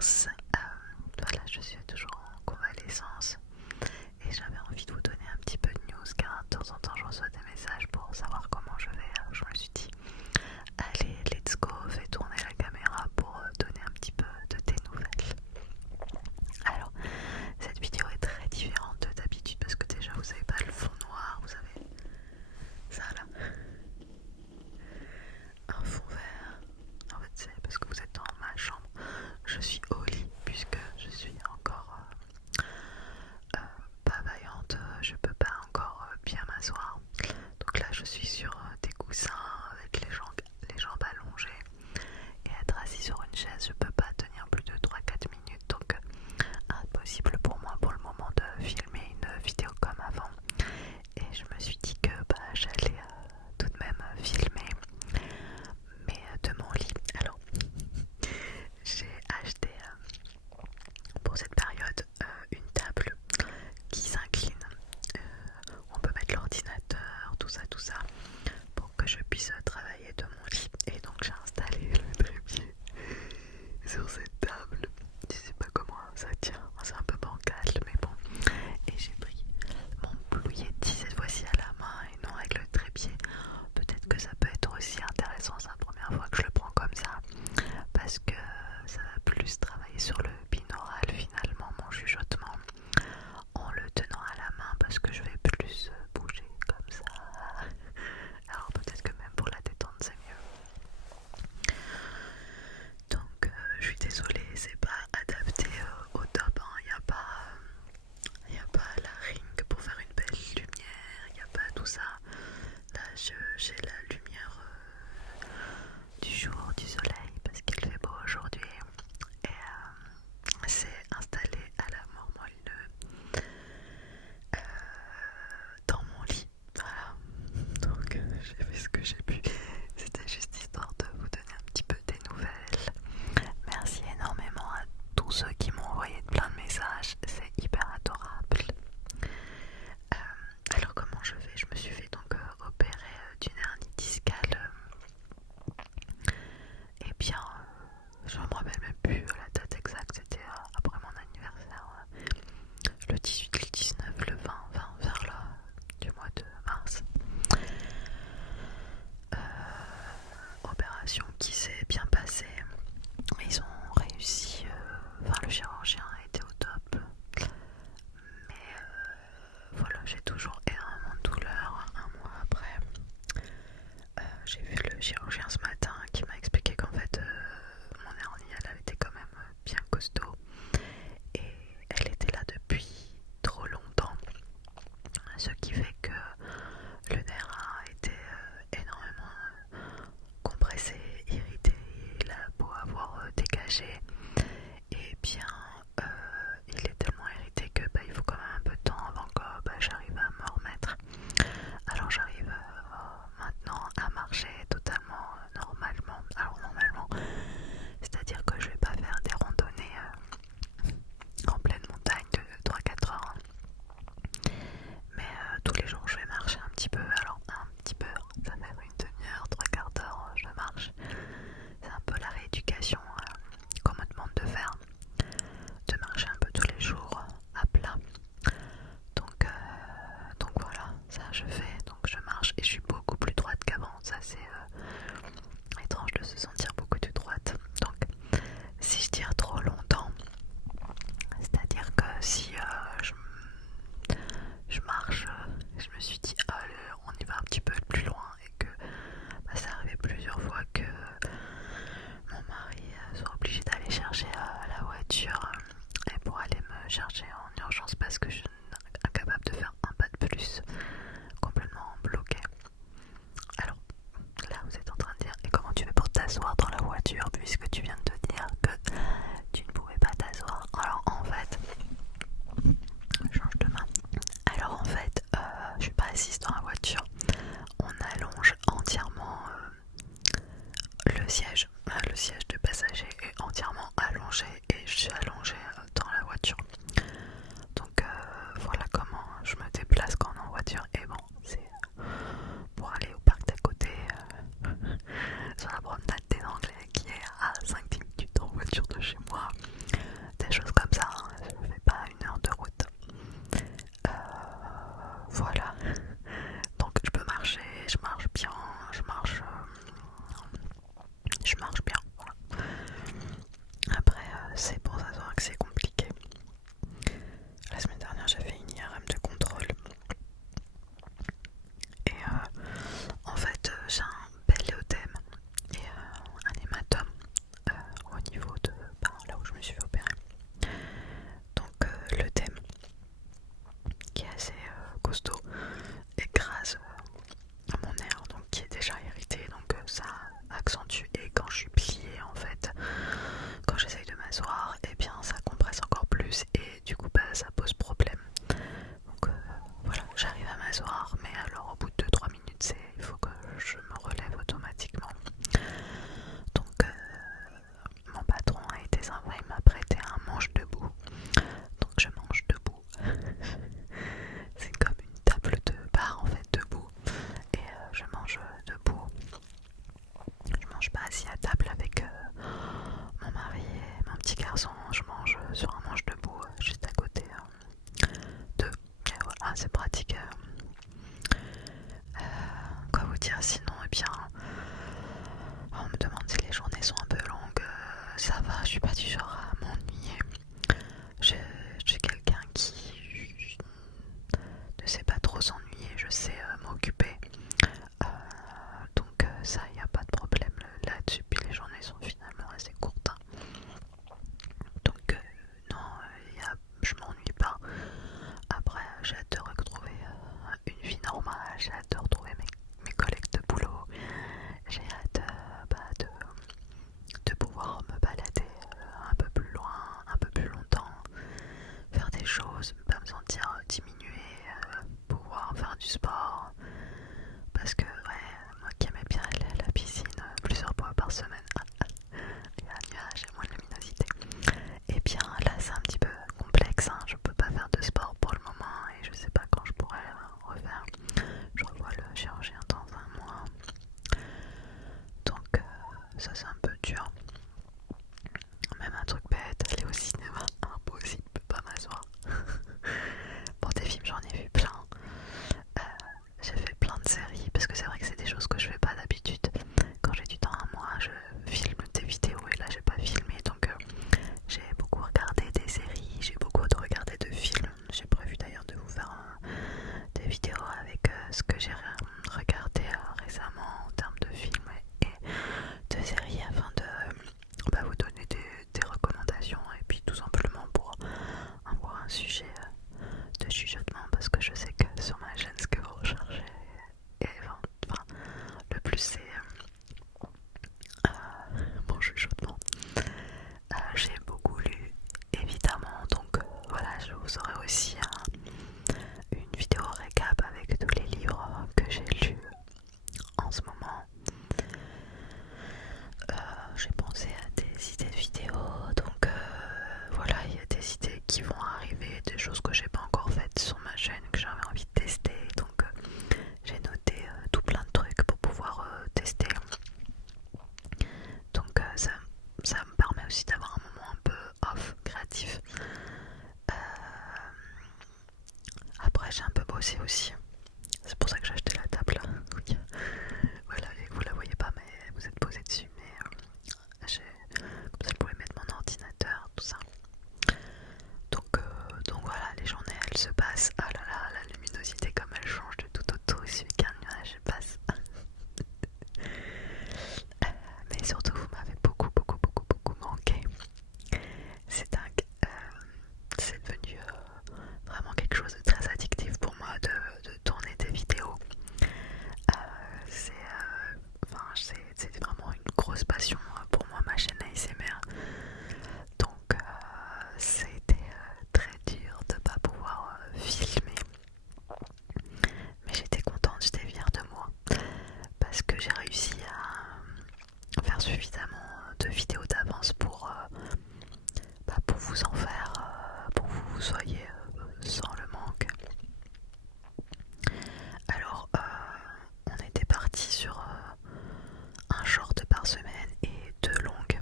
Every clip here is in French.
mars. Voilà, je suis toujours en convalescence et j'avais envie de vous donner un petit peu de news car de temps en temps je reçois des messages pour savoir comment je vais. Alors je me suis dit, allez, let's go, fais tourner la caméra pour donner un petit peu de tes nouvelles. Alors, cette vidéo est très différente de d'habitude parce que déjà vous n'avez pas le fond noir, vous avez ça là, un fond vert. En fait c'est parce que vous êtes dans ma chambre, je suis au lit puisque je suis encore pas vaillante, je peux pas encore bien m'asseoir. Donc là je suis sur des coussins avec les jambes allongées et être assis sur une chaise, je peux pas tenir plus de 3-4 minutes, donc impossible pour moi pour le moment de filmer une vidéo comme avant. Et je me suis dit que j'allais tout de même filmer, mais de mon lit. Alors j'ai acheté pour cette période une table qui s'incline. On peut mettre l'ordinateur, tout ça, pour que je puisse travailler de mon lit. Et donc j'ai installé le trépied sur cette table. Je sais pas comment ça tient, c'est un peu bancal, mais bon. Et j'ai pris mon Blue Yeti cette fois-ci à la main et non avec le trépied. Peut-être que ça peut être aussi intéressant, c'est la première fois que je le prends comme ça, parce que ça va plus travailler sur le binaural finalement, mon chuchotement, en le tenant à la main, parce que je vais plus bouger comme ça. Alors peut-être que même pour la détente c'est mieux. Donc je suis désolée, c'est pas adapté au top, hein. Il n'y a pas la ring pour faire une belle lumière, il n'y a pas tout ça. Là j'ai la lumière du jour, du soleil, parce qu'il fait beau aujourd'hui. Et c'est installé à la mormolle dans mon lit. Voilà. Donc j'ai fait ce que j'ai pu. C'était juste histoire de vous donner un petit peu des nouvelles. Merci énormément à tous ceux qui m'ont envoyé plein de messages. C'est hyper adorable. Alors comment je vais? Je me suis fait donc opérer d'une hernie discale. Et bien, je me rappelle même plus la date exacte, c'était après mon anniversaire, le 18, le 19, le 20, vers là du mois de mars. Opération qui s'est bien passée. Ils ont réussi, le chirurgien a été au top. Mais voilà, j'ai toujours énormément de douleur un mois après. J'ai vu le chirurgien ce matin qui m'a expliqué qu'en fait mon hernie elle avait été quand même bien costaud et elle était là depuis trop longtemps, ce qui fait que le nerf a été énormément compressé, irrité, la peau à avoir dégagé. Et bien il est tellement irrité que il faut quand même un peu de temps avant que j'arrive à me remettre. Alors j'arrive maintenant à marcher totalement normalement. Alors normalement, c'est-à-dire que je vais pas faire des randonnées en pleine montagne de 3-4 heures. Mais tous les jours je vais marcher un petit peu. Alors un petit peu, ça fait une demi-heure, 3/4 d'heure, je marche. C'est un peu la rééducation qu'on me demande de faire. De marcher un peu tous les jours à plat. Donc voilà, ça je fais, donc je marche et je suis beaucoup plus droite qu'avant. Ça c'est étrange de se sentir beaucoup plus droite. Donc si je tire trop longtemps, c'est-à-dire que si je marche, je me suis dit on y va un petit peu plus loin et que ça arrivait plusieurs fois que mon mari soit obligé d'aller chercher la voiture et pour aller me chercher en urgence parce que je suis incapable de faire un pas de plus, complètement bloqué. Alors là vous êtes en train de dire, et comment tu fais pour t'asseoir dans la voiture puisque tu viens de te dire que tu ne pouvais pas t'asseoir? Alors en fait, je change de main. Alors en fait, je suis pas assise dans la voiture, on allonge entièrement le siège. Le siège de passager est entièrement allongé et je suis allongée dans la voiture. Donc voilà comment je me déplace quand on est en voiture. Et bon, c'est pour aller au parc d'à côté, sur la promenade des Anglais qui est à 5-10 minutes en voiture de chez moi. pour vous en faire, pour que vous soyez sans le manque. Alors on était parti sur un short par semaine et 2 longues.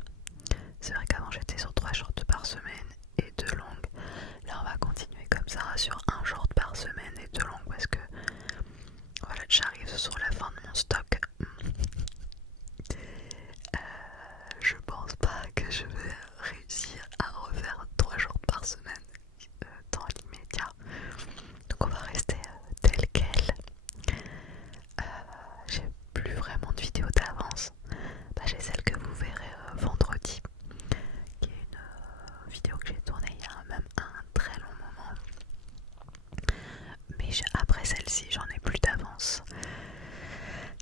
C'est vrai qu'avant j'étais sur 3 shorts par semaine et 2 longues. Là on va continuer comme ça sur un short par semaine et 2 longues parce que voilà, j'arrive sur la fin de mon stock. Je pense pas que je vais réussir à refaire 3 shorts par semaine dans l'immédiat. Donc on va rester tel quel. J'ai plus vraiment de vidéos d'avance. J'ai celle que vous verrez vendredi, qui est une vidéo que j'ai tournée il y a même un très long moment. Mais après celle-ci, j'en ai plus d'avance.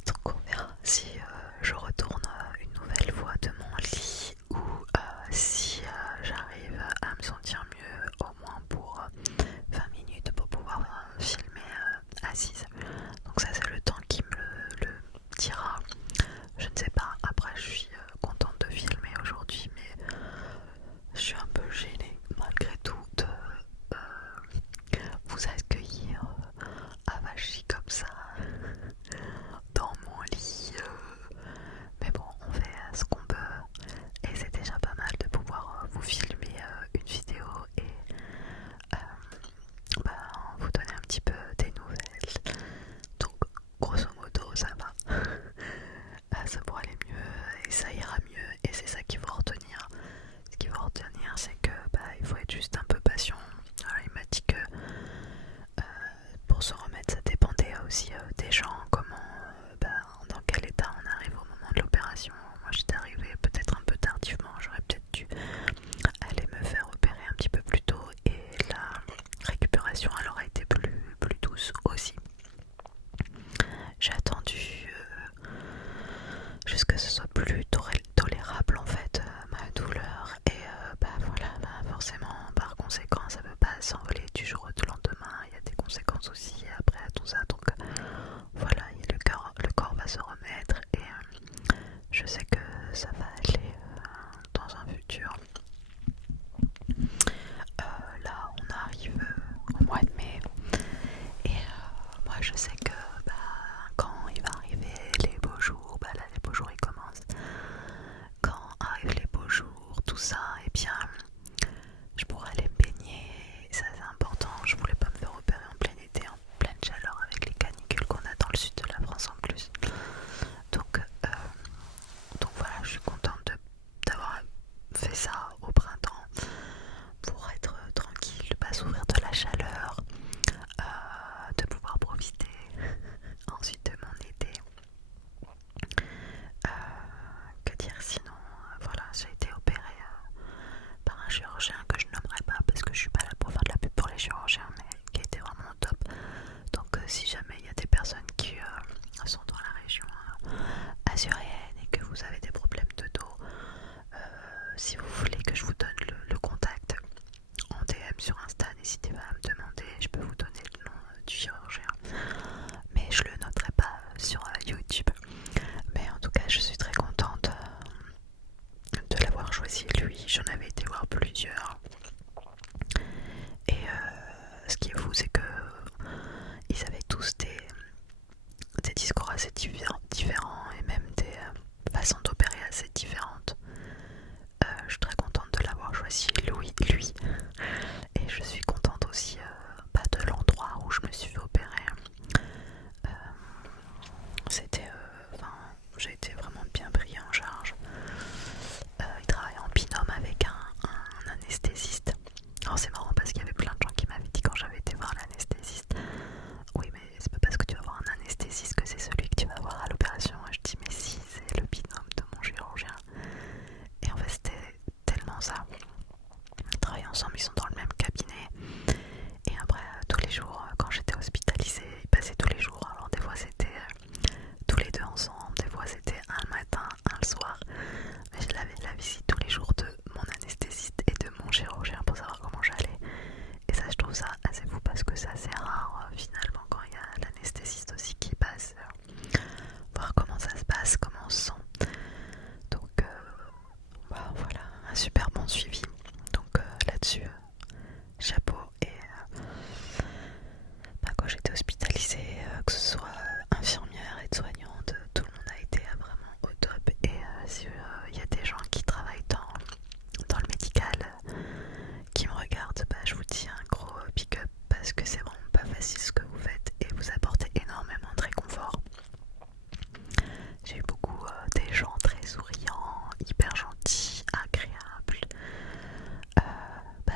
Donc on verra si je retourne une nouvelle fois de mon lit ou si j'arrive à me sentir mieux au moins pour 20 minutes pour pouvoir filmer assise. Donc ça c'est le temps qui me le dira. Je ne sais pas, après je suis contente de filmer aujourd'hui mais je suis un peu gênée malgré tout de vous accueillir avachis comme ça dans mon lit. Mais bon, on fait ce qu'on peut et c'est déjà pas mal de pouvoir vous filmer une vidéo et vous donner un petit peu des nouvelles. Donc grosso modo ça va. Ça pourrait aller mieux et ça ira mieux et c'est ça qu'il faut retenir. Ce qu'il faut retenir c'est que il faut être juste un peu patient. Voilà, il m'a dit que pour se remettre ça dépendait aussi des gens, comment, dans quel état on arrive au moment de l'opération. Moi j'étais arrivée peut-être un peu tardivement, j'aurais peut-être dû aller me faire opérer un petit peu plus tôt et la récupération elle aurait été plus douce aussi. J'ai attendu jusqu'à ce que ce soit plus tolérable en fait ma douleur et voilà, forcément par conséquent ça ne peut pas s'envoler du jour au lendemain, il y a des conséquences aussi après tout ça, donc voilà, le corps va se remettre et je sais que ça va aller dans un futur. Là on arrive au mois de mai et moi je sais que quand il va arriver les beaux jours, là les beaux jours ils commencent, quand arrivent les beaux jours, tout ça, et bien je pourrais aller me baigner, et ça c'est important, je voulais pas me faire opérer en plein été, en pleine chaleur avec les canicules qu'on a dans le sud de la France en plus. Donc voilà, je suis contente d'avoir fait ça au printemps pour être tranquille, de pas souffrir de la chaleur, de pouvoir profiter ensuite de mon été. Que dire sinon, voilà, j'ai été opérée par un chirurgien que je nommerai pas parce que je suis pas là pour faire de la pub pour les chirurgiens, mais qui était vraiment top. Donc si jamais il y a des personnes qui sont dans la région azuréenne et que vous avez des problèmes de dos, si vous voulez que je vous donne le contact en DM sur Insta, n'hésitez pas à me demander, je peux vous donner le nom du chirurgien, mais je le noterai pas sur YouTube. Mais en tout cas je suis très contente de l'avoir choisi lui, j'en avais été voir plusieurs et ce qui est fou c'est que ils avaient tous des discours assez différents et même des façons d'opérer assez différentes. Je suis très contente de l'avoir choisi lui et je suis contente aussi de l'endroit où je me suis fait opérer. J'ai été vraiment bien pris en charge. Il travaille en binôme avec un anesthésiste. Alors c'est marrant parce qu'il y avait plein de gens qui m'avaient dit quand j'avais été voir l'anesthésiste, oui mais c'est pas parce que tu vas voir un anesthésiste que c'est celui que tu vas voir à l'opération. Et je dis mais si, c'est le binôme de mon chirurgien. Et en fait c'était tellement ça. Ils travaillent ensemble, ils sont dans le même cabinet. Et après tous les jours quand j'étais hospitalisée, ils passaient tous les jours. Alors des fois c'était tous les deux ensemble, des fois c'était un le matin, un le soir. Mais je l'avais la visite tous les jours de mon anesthésiste et de mon chirurgien pour savoir comment j'allais. Et ça je trouve ça assez fou parce que c'est assez rare finalement quand il y a l'anesthésiste aussi qui passe, voir comment ça se passe, comment on se sent. Donc voilà, un super bon suivi. Donc là-dessus, chapeau. Et quand j'étais hospitalisée, que ce soit infirmière, aide-soignante, tout le monde a été vraiment au top. Et si il y a des gens qui travaillent dans le médical qui me regardent, je vous dis un gros big up parce que c'est vraiment pas facile ce que vous faites et vous apportez énormément de réconfort. J'ai eu beaucoup des gens très souriants, hyper gentils, agréables.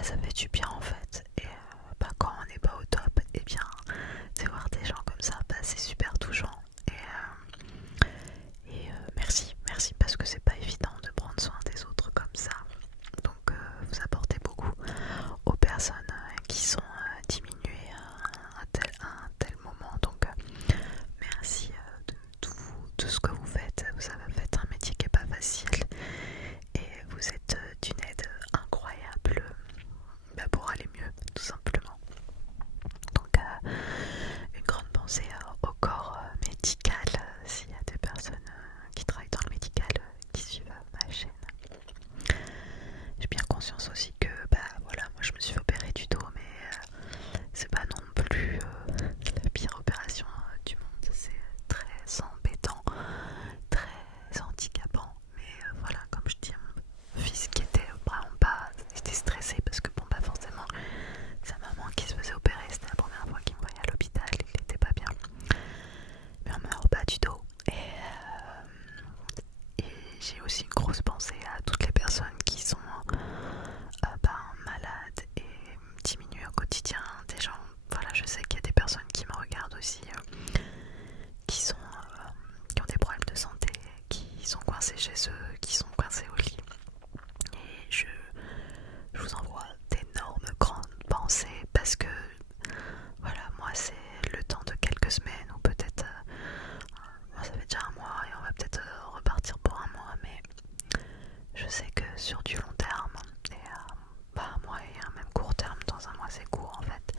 Ça fait du bien en fait. Et quand on n'est pas au top, et bien c'est voir des gens comme ça, c'est super touchant. Et merci parce que c'est pas évident de prendre soin des autres comme ça. Donc vous apportez beaucoup aux personnes qui sont diminuées à un tel moment. Donc merci de tout ce que vous faites. Vous avez fait un métier qui n'est pas facile et vous êtes d'une aide incroyable pour aller mieux, tout simplement. Donc une grande pensée au corps médical, s'il y a des personnes qui travaillent dans le médical qui suivent ma chaîne. J'ai bien conscience aussi que voilà, moi je me suis fait opérer du dos, mais c'est pas non plus la pire opération du monde. C'est très embêtant, très handicapant, mais voilà, comme je dis à mon fils qui était vraiment pas, il était stressé parce que forcément sa maman qui se faisait opérer, c'était la première fois qu'il me voyait à l'hôpital, il était pas bien, mais on meurt pas du dos. Et j'ai aussi une grosse pensée à toutes les personnes qui sont malades et diminuées au quotidien. Des gens, voilà, je sais qu'il y a des personnes qui me regardent aussi, qui ont des problèmes de santé, qui sont coincés chez eux, qui sont coincés au lit. Et je vous envoie d'énormes grandes pensées parce que voilà, moi c'est le temps de quelques semaines ou peut-être ça fait déjà un mois et on va peut-être repartir pour un mois, mais je sais que sur du long terme et un mois et un même court terme, dans un mois c'est court en fait,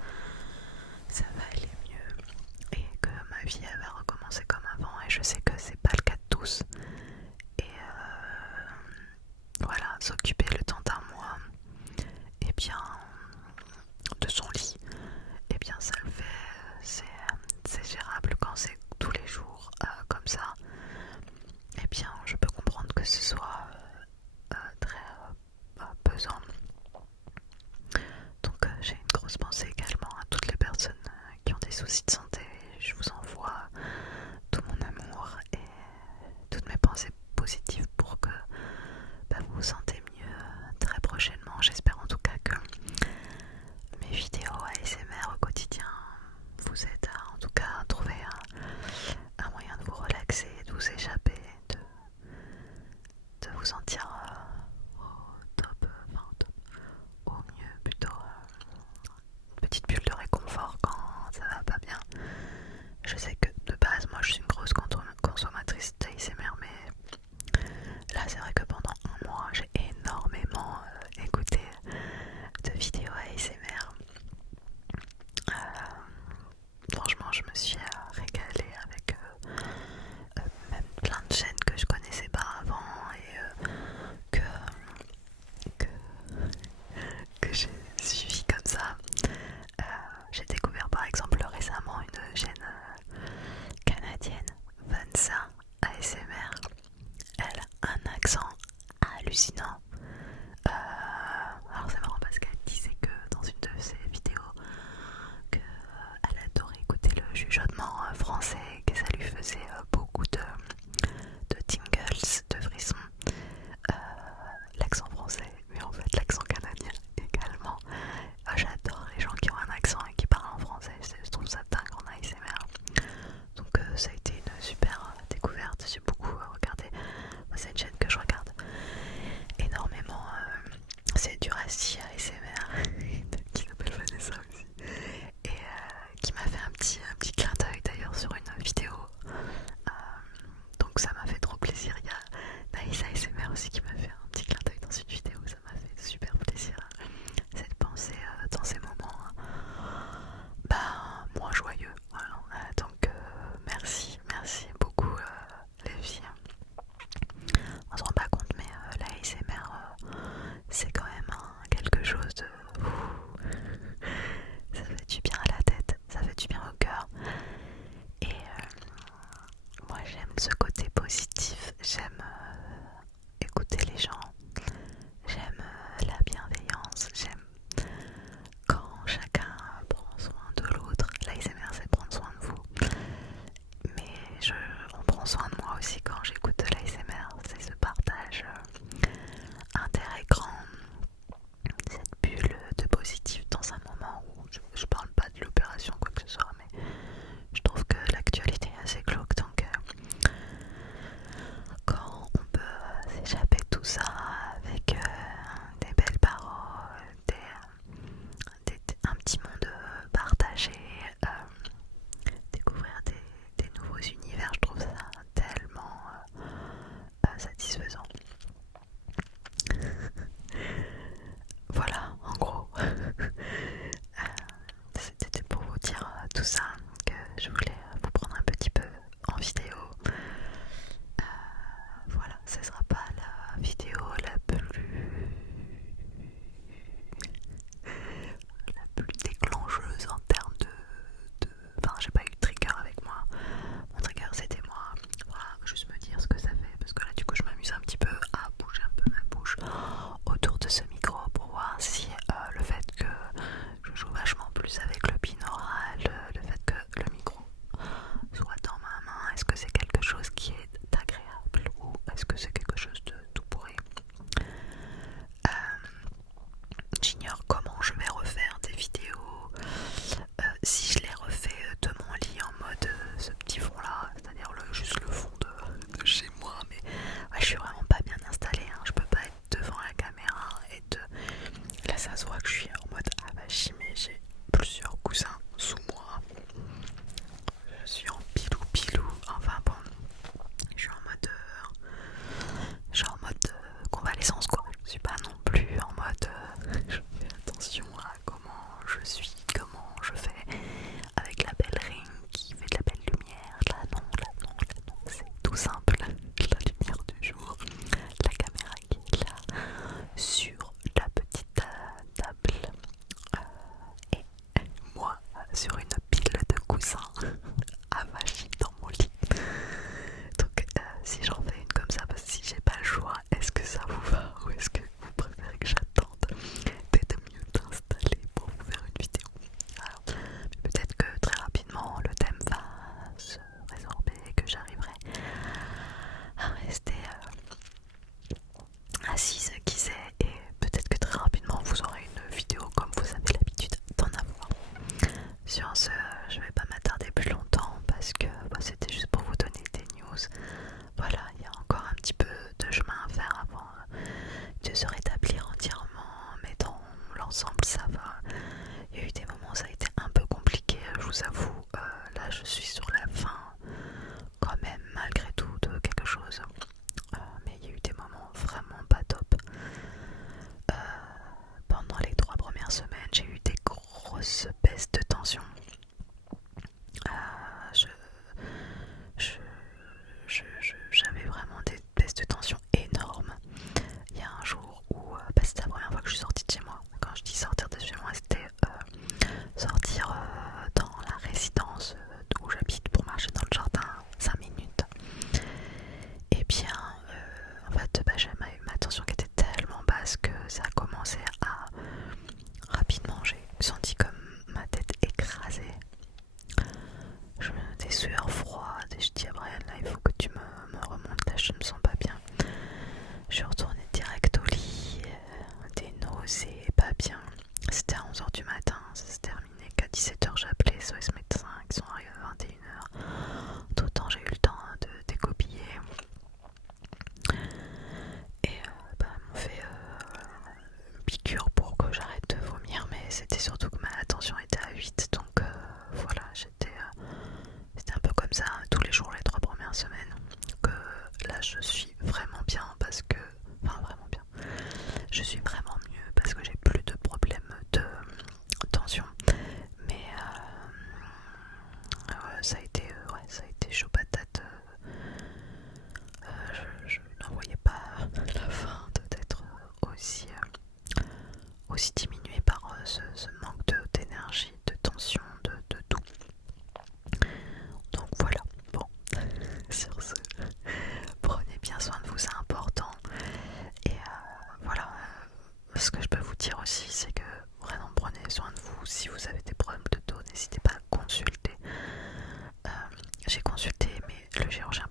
ça va aller mieux et que ma vie elle va recommencer comme avant. Et je sais que c'est pas le cas de tous. Et voilà, s'occuper le temps d'un mois, et bien de son lit, et bien ça le fait, c'est gérable. Quand c'est tous les jours comme ça, et bien je peux comprendre que ce soit très pesant. Donc j'ai une grosse pensée également à toutes les personnes qui ont des soucis de santé. Je vous envoie ça se voit que je suis en mode avachi, mais j'ai plusieurs cousins sous moi. Je suis en pilou, enfin bon, je suis en mode convalescence quoi. Je suis pas non plus en mode je fais attention à comment je suis, comment je fais avec la belle ring qui fait de la belle lumière. Là non, c'est tout simple. La lumière du jour, la caméra qui est là sur la petite table et moi sur une pile de coussins avachis dans mon lit. Donc si j'en fais une comme ça, parce que si j'ai pas le choix, est-ce que ça vous va ou est-ce que vous préférez que j'attende d'être mieux installé pour vous faire une vidéo? Alors, peut-être que très rapidement le thème va se résorber et que j'arriverai à rester assise qui sait, et peut-être que très rapidement vous aurez une vidéo comme vous avez l'habitude d'en avoir. Sur ce, je vais pas m'attarder plus longtemps parce que c'était juste pour vous donner des news. Voilà, il y a encore un petit peu de chemin à faire avant de se rétablir entièrement, mais dans l'ensemble ça va. Il y a eu des moments où ça a été un peu compliqué, je vous avoue. Là je suis sur la fin quand même malgré tout de quelque chose. Mais il y a eu des moments vraiment pas top. Pendant les 3 premières semaines, j'ai eu des grosses baisses de tension. J'avais vraiment des baisses de tension énormes. Il y a un jour où c'était la première fois que je suis sortie de chez moi. Quand je dis sortir de chez moi, c'était sortir dans la résidence où j'habite pour marcher dans le jardin 5 minutes. Et bien, en fait, j'avais ma tension qui était tellement basse que ça a commencé à... Rapidement, j'ai senti comme ma tête écrasée. Des sueurs froides, et je dis à Brian, là il faut que tu me remontes, là je me sens pas bien. Je suis retournée direct au lit, des nausées, pas bien. C'était à 11h du matin, ça s'est terminé qu'à 17h j'ai appelé SOS médecins qui sont arrivés à 21h. Tout le temps j'ai eu le temps de décopiller. Et m'ont fait une piqûre pour que j'arrête de vomir, mais c'était surtout que ma tension était à 8, donc voilà, c'était un peu comme ça tous les jours les 3 premières semaines. Que là je suis vraiment bien parce que... Enfin vraiment bien. Je suis vraiment mieux parce que j'ai plus de problèmes de tension. Mais ça a été chaud patate. Je n'en voyais pas la fin d'être aussi diminuée par ce manque d'énergie, de tension, de tout. Donc voilà, bon, sur ce, prenez bien soin de vous, c'est important. Et voilà, ce que je peux vous dire aussi, c'est que vraiment prenez soin de vous. Si vous avez des problèmes de dos, n'hésitez pas à consulter. J'ai consulté le chirurgien